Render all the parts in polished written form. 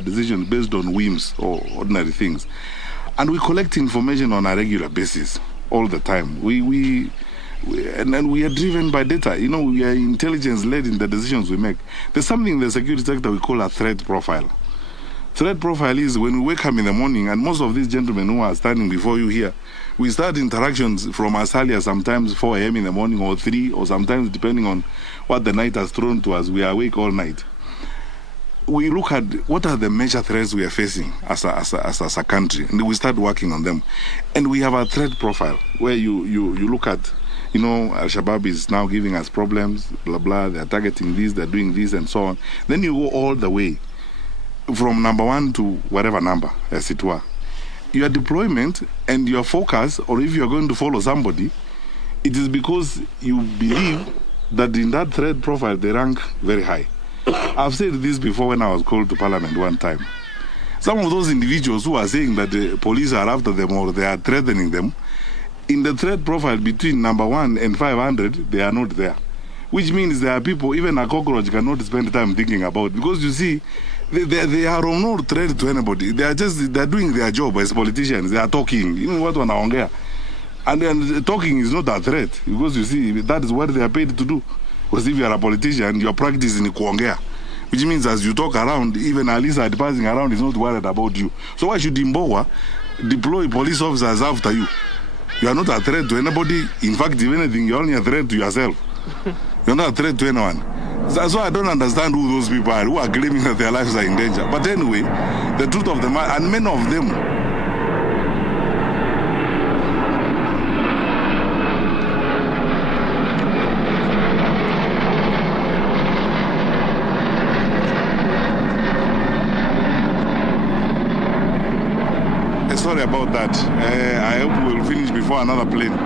decisions based on whims or ordinary things. And we collect information on a regular basis all the time. And we are driven by data. You know, we are intelligence-led in the decisions we make. There's something in the security sector we call a threat profile. Threat profile is when we wake up in the morning, and most of these gentlemen who are standing before you here, we start interactions from as early as sometimes 4 a.m. in the morning or 3, or sometimes depending on what the night has thrown to us, we are awake all night. We look at what are the major threats we are facing as a country, and we start working on them. And we have a threat profile where you look at, you know, Al-Shabaab is now giving us problems, blah, blah, they're targeting this, they're doing this, and so on. Then you go all the way from number 1 to whatever number, as it were. Your deployment and your focus, or if you're going to follow somebody, it is because you believe that in that threat profile they rank very high. I've said this before when I was called to Parliament one time. Some of those individuals who are saying that the police are after them or they are threatening them, in the threat profile between number 1 and 500, they are not there. Which means there are people, even a cockroach cannot spend time thinking about. Because you see, they are no threat to anybody. They are doing their job as politicians. They are talking. Even what wanaongea. And then talking is not a threat. Because you see, that is what they are paid to do. Because if you are a politician, your practice is in kuongea. Which means as you talk around, even a lizard passing around is not worried about you. So why should Imbowa deploy police officers after you? You are not a threat to anybody. In fact, if anything, you're only a threat to yourself. You're not a threat to anyone. So I don't understand who those people are who are claiming that their lives are in danger. But anyway, the truth of the matter, and many of them, sorry about that. I hope we'll finish before another plane.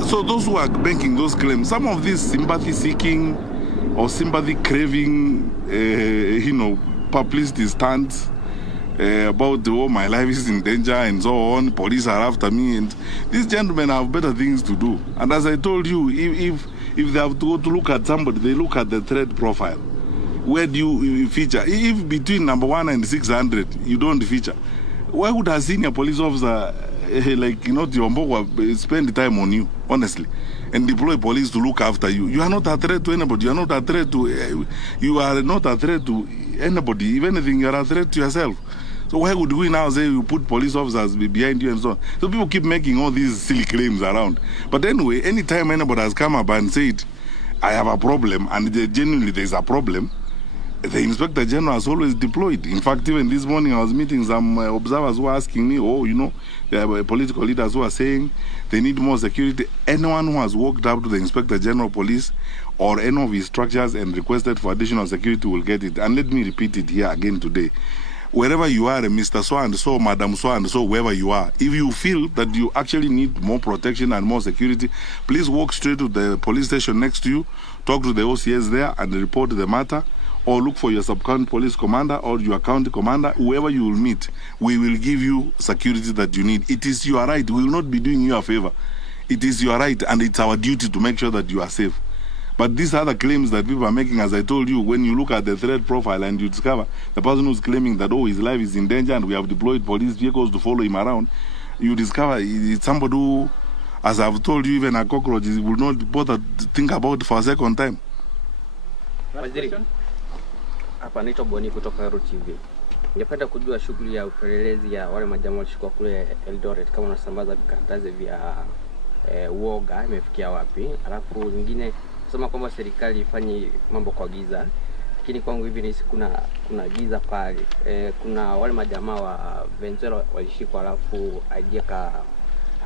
So those who are making those claims, some of these sympathy seeking or sympathy craving, publicity stunts about my life is in danger and so on, police are after me, and these gentlemen have better things to do. And as I told you, if they have to go to look at somebody, they look at the threat profile. Where do you feature? If between number 1 and 600 you don't feature, why would a senior police officer like Yombo spend time on you, honestly, and deploy police to look after you? You are not a threat to anybody. You are not a threat to anybody. If anything, you are a threat to yourself. So why would we now say you put police officers behind you and so on? So people keep making all these silly claims around. But anyway, anytime anybody has come up and said, I have a problem, and genuinely there is a problem, the Inspector General has always deployed. In fact, even this morning I was meeting some observers who are asking me, there are political leaders who are saying they need more security. Anyone who has walked up to the Inspector General Police or any of his structures and requested for additional security will get it. And let me repeat it here again today. Wherever you are, Mr. So-and-so, Madam So-and-so, wherever you are, if you feel that you actually need more protection and more security, please walk straight to the police station next to you, talk to the OCS there and report the matter, or look for your sub-county police commander or your county commander, whoever you will meet. We will give you security that you need. It is your right. We will not be doing you a favor. It is your right, and it's our duty to make sure that you are safe. But these other claims that people are making, as I told you, when you look at the threat profile and you discover the person who's claiming that, his life is in danger and we have deployed police vehicles to follow him around, you discover it's somebody who, as I've told you, even a cockroach will not bother to think about for a second time. Hapa naitwa Boni kutoka Ruto TV. Ningependa kujua shughuli ya upelelezi ya wale majamaa walishikwa kule Eldoret, kama unasambaza vikaratasi vya uoga imefikia wapi? Alafu nyingine kusema kwamba serikali ifanye mambo kwa giza. Lakini kwangu hivi ni kuna giza pale. Kuna wale majamaa wa Venezuela walishikwa, alafu ajeka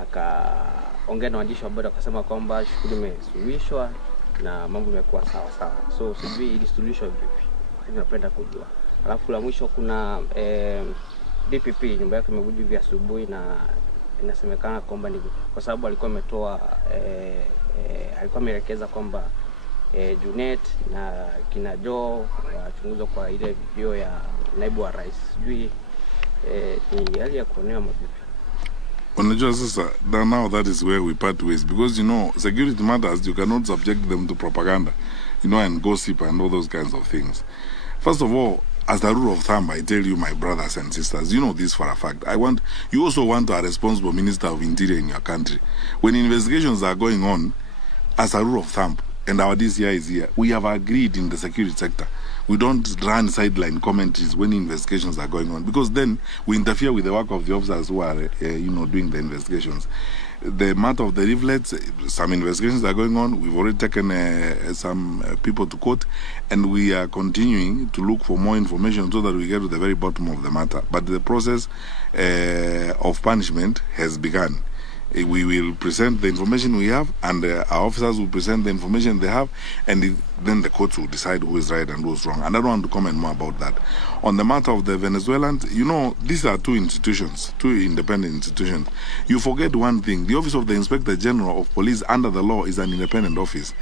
akaongea na waandishi wa habari akasema kwamba shughuli imesuluhishwa na mambo yamekuwa sawa. So sijui ili suluhisho vipi? Napenda kujua. Alafu la mwisho kuna DPP nyumba yake imevuja vya asubuhi, na inasemekana kwamba ni kwa sababu alikuwa ametoa alikuwa ameelekeza kwamba Junet na kina Joe wachunguzwa kwa ile video ya naibu wa rais. Sijui ni hali ya kuonea mavipi. Unajua sasa, now that is where we part ways, because security matters. You cannot subject them to propaganda, and gossip and all those kinds of things. First of all, as a rule of thumb, I tell you, my brothers and sisters, you know this for a fact. You also want a responsible minister of interior in your country. When investigations are going on, as a rule of thumb, and our DCI is here, we have agreed in the security sector. We don't run sideline commentaries when investigations are going on, because then we interfere with the work of the officers who are, doing the investigations. The matter of the rivulets, some investigations are going on. We've already taken some people to court, and we are continuing to look for more information so that we get to the very bottom of the matter. But the process of punishment has begun. We will present the information we have, and our officers will present the information they have, and then the courts will decide who is right and who is wrong. And I don't want to comment more about that. On the matter of the Venezuelans, these are two independent institutions. You forget one thing. The Office of the Inspector General of Police under the law is an independent office,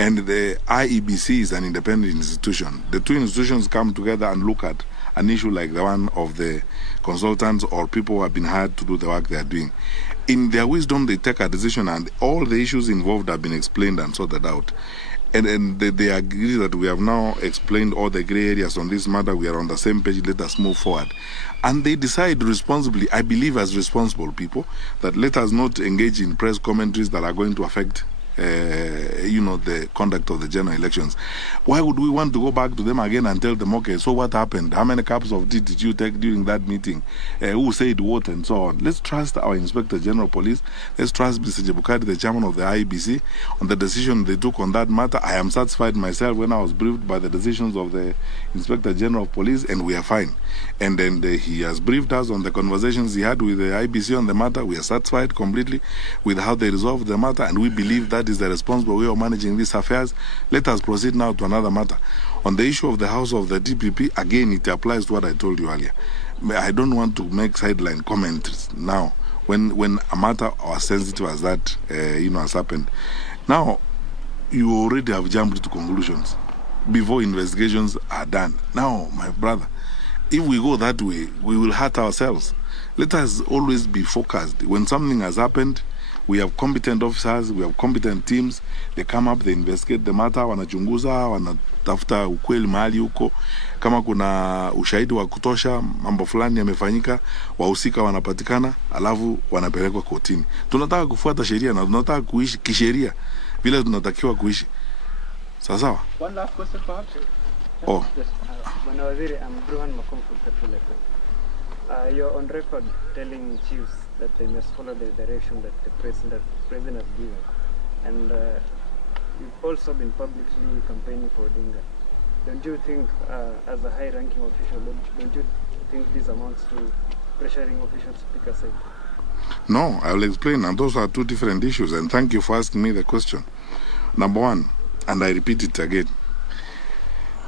and the IEBC is an independent institution. The two institutions come together and look at an issue like the one of the consultants or people who have been hired to do the work they are doing. In their wisdom, they take a decision, and all the issues involved have been explained and sorted out. And they agree that we have now explained all the gray areas on this matter. We are on the same page. Let us move forward. And they decide responsibly, I believe as responsible people, that let us not engage in press commentaries that are going to affect the conduct of the general elections. Why would we want to go back to them again and tell them, okay, so what happened? How many cups of tea did you take during that meeting? Who said what, and so on? Let's trust our Inspector General Police. Let's trust Mr. Jebukati, the chairman of the IEBC, on the decision they took on that matter. I am satisfied myself when I was briefed by the decisions of the Inspector General of Police, and we are fine. And then he has briefed us on the conversations he had with the IEBC on the matter. We are satisfied completely with how they resolved the matter, and we believe that is the responsible way of managing these affairs. Let us proceed now to another matter. On the issue of the house of the DPP, again, it applies to what I told you earlier. I don't want to make sideline comments now when a matter as sensitive as that has happened. Now, you already have jumped to conclusions before investigations are done. Now, my brother, if we go that way, we will hurt ourselves. Let us always be focused. When something has happened, we have competent officers, we have competent teams. They come up, they investigate the matter, wanachunguza, wanatafuta ukweli mahali huko. Kama kuna ushahidi wa kutosha, mambo fulani yamefanyika, wahusika wanapatikana, alafu wanapelekwa kotini. Tunataka kufuata sheria na tunataka kuishi kisheria vile tunatakiwa kuishi. Sawa? One last question perhaps. Oh. Bwana Waziri, I'm Bruhan Makom from Petrol. You're on record telling chiefs that they must follow the direction that the president has given. And you've also been publicly campaigning for Odinga. Don't you think, as a high-ranking official, don't you think this amounts to pressuring officials to pick a side? No, I will explain. And those are two different issues. And thank you for asking me the question. Number one, and I repeat it again,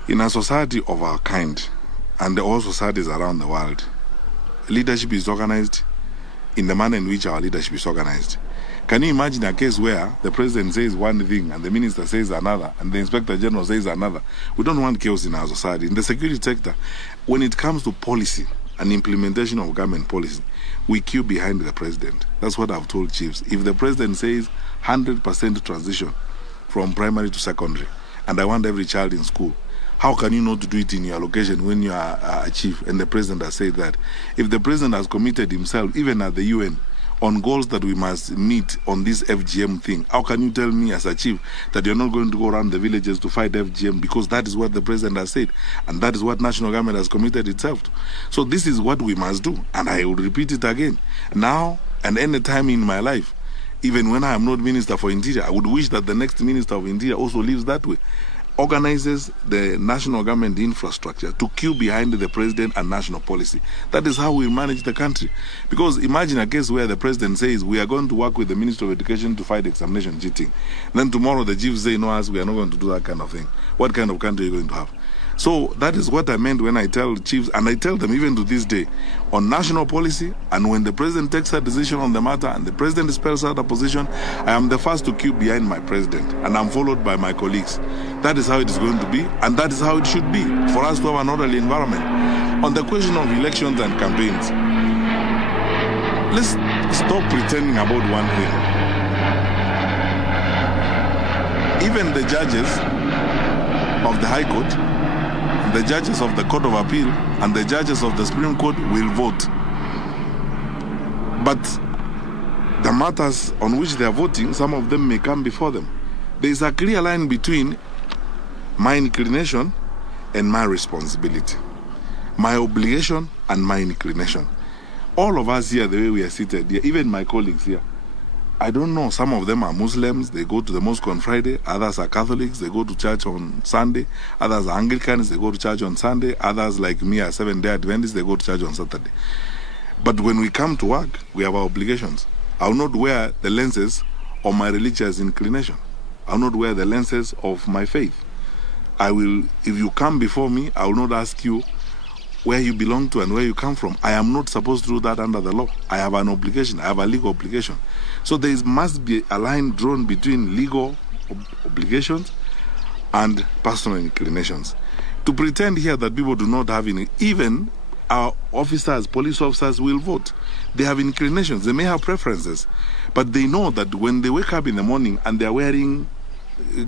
in a society of our kind, and all societies around the world, leadership is organized in the manner in which our leadership is organized. Can you imagine a case where the president says one thing and the minister says another and the inspector general says another? We don't want chaos in our society. In the security sector, when it comes to policy and implementation of government policy, we queue behind the president. That's what I've told chiefs. If the president says 100% transition from primary to secondary, and I want every child in school, how can you not do it in your location when you are a chief and the president has said that? If the president has committed himself, even at the UN, on goals that we must meet on this FGM thing, how can you tell me as a chief that you're not going to go around the villages to fight FGM, because that is what the president has said and that is what national government has committed itself to? So this is what we must do, and I will repeat it again. Now and any time in my life, even when I am not Minister for Interior, I would wish that the next Minister of Interior also lives that way. Organizes the national government infrastructure to queue behind the president and national policy. That is how we manage the country. Because imagine a case where the president says, we are going to work with the Minister of Education to fight examination cheating. Then tomorrow the chiefs say, no, we are not going to do that kind of thing. What kind of country are you going to have? So that is what I meant when I tell chiefs, and I tell them even to this day, on national policy, and when the president takes a decision on the matter and the president spells out a position, I am the first to queue behind my president, and I'm followed by my colleagues. That is how it is going to be, and that is how it should be, for us to have an orderly environment. On the question of elections and campaigns, let's stop pretending about one thing. Even the judges of the High Court the judges of the Court of Appeal and the judges of the Supreme Court will vote. But the matters on which they are voting, some of them may come before them. There is a clear line between my inclination and my responsibility, my obligation and my inclination. All of us here, the way we are seated here, even my colleagues here, I don't know, some of them are Muslims, they go to the mosque on Friday, others are Catholics, they go to church on Sunday, others are Anglicans, they go to church on Sunday, others like me are Seventh-day Adventists, they go to church on Saturday. But when we come to work, we have our obligations. I will not wear the lenses of my religious inclination. I will not wear the lenses of my faith. I will, if you come before me, I will not ask you where you belong to and where you come from. I am not supposed to do that under the law. I have an obligation. I have a legal obligation. So there must be a line drawn between legal obligations and personal inclinations. To pretend here that people do not have any, even our officers, police officers will vote. They have inclinations. They may have preferences. But they know that when they wake up in the morning and they are wearing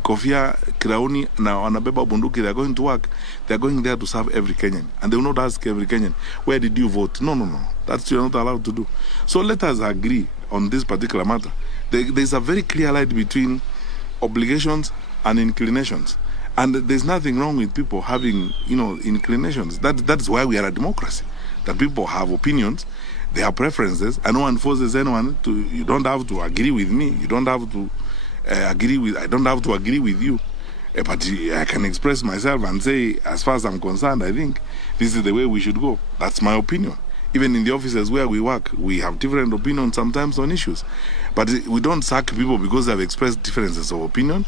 kofia, kirauni, na wanabeba bunduki, they are going to work, they are going there to serve every Kenyan. And they will not ask every Kenyan, where did you vote? No, no, no. That's you're not allowed to do. So let us agree on this particular matter. There's a very clear line between obligations and inclinations. And there's nothing wrong with people having, inclinations. That's why we are a democracy. That people have opinions, they have preferences, and no one forces anyone to. You don't have to agree with me. You don't have to I don't have to agree with you. But I can express myself and say, as far as I'm concerned, I think this is the way we should go. That's my opinion. Even in the offices where we work, we have different opinions sometimes on issues. But we don't sack people because they have expressed differences of opinion,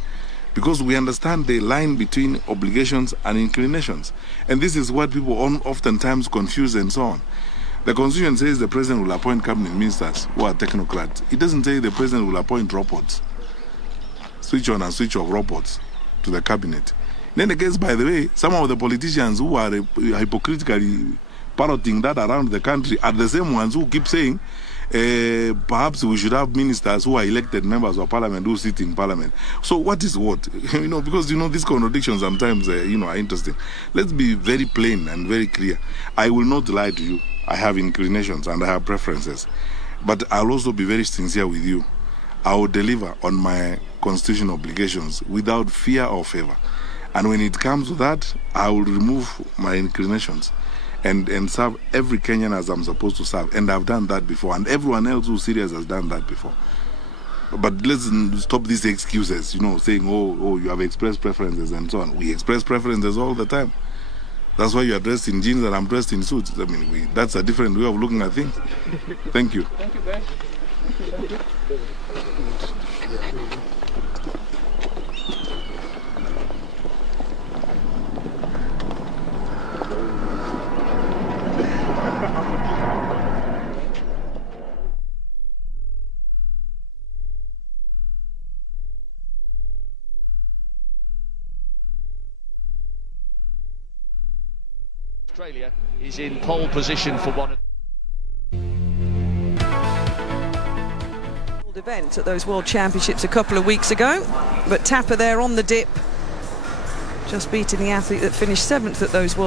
because we understand the line between obligations and inclinations. And this is what people oftentimes confuse and so on. The Constitution says the President will appoint cabinet ministers who are technocrats. It doesn't say the President will appoint robots, switch on and switch off robots to the cabinet. In any case, by the way, some of the politicians who are hypocritically parroting that around the country are the same ones who keep saying perhaps we should have ministers who are elected members of parliament who sit in parliament. So what is what? Because these contradictions sometimes are interesting. Let's be very plain and very clear. I will not lie to you. I have inclinations and I have preferences. But I'll also be very sincere with you. I will deliver on my constitutional obligations without fear or favor. And when it comes to that, I will remove my inclinations and serve every Kenyan as I'm supposed to serve. And I've done that before. And everyone else who's serious has done that before. But let's stop these excuses, saying, oh, you have expressed preferences and so on. We express preferences all the time. That's why you are dressed in jeans and I'm dressed in suits. That's a different way of looking at things. Thank you. Thank you, guys. Thank you. Australia is in pole position for one of event at those World Championships a couple of weeks ago, but Tapper there on the dip, just beating the athlete that finished 7th at those World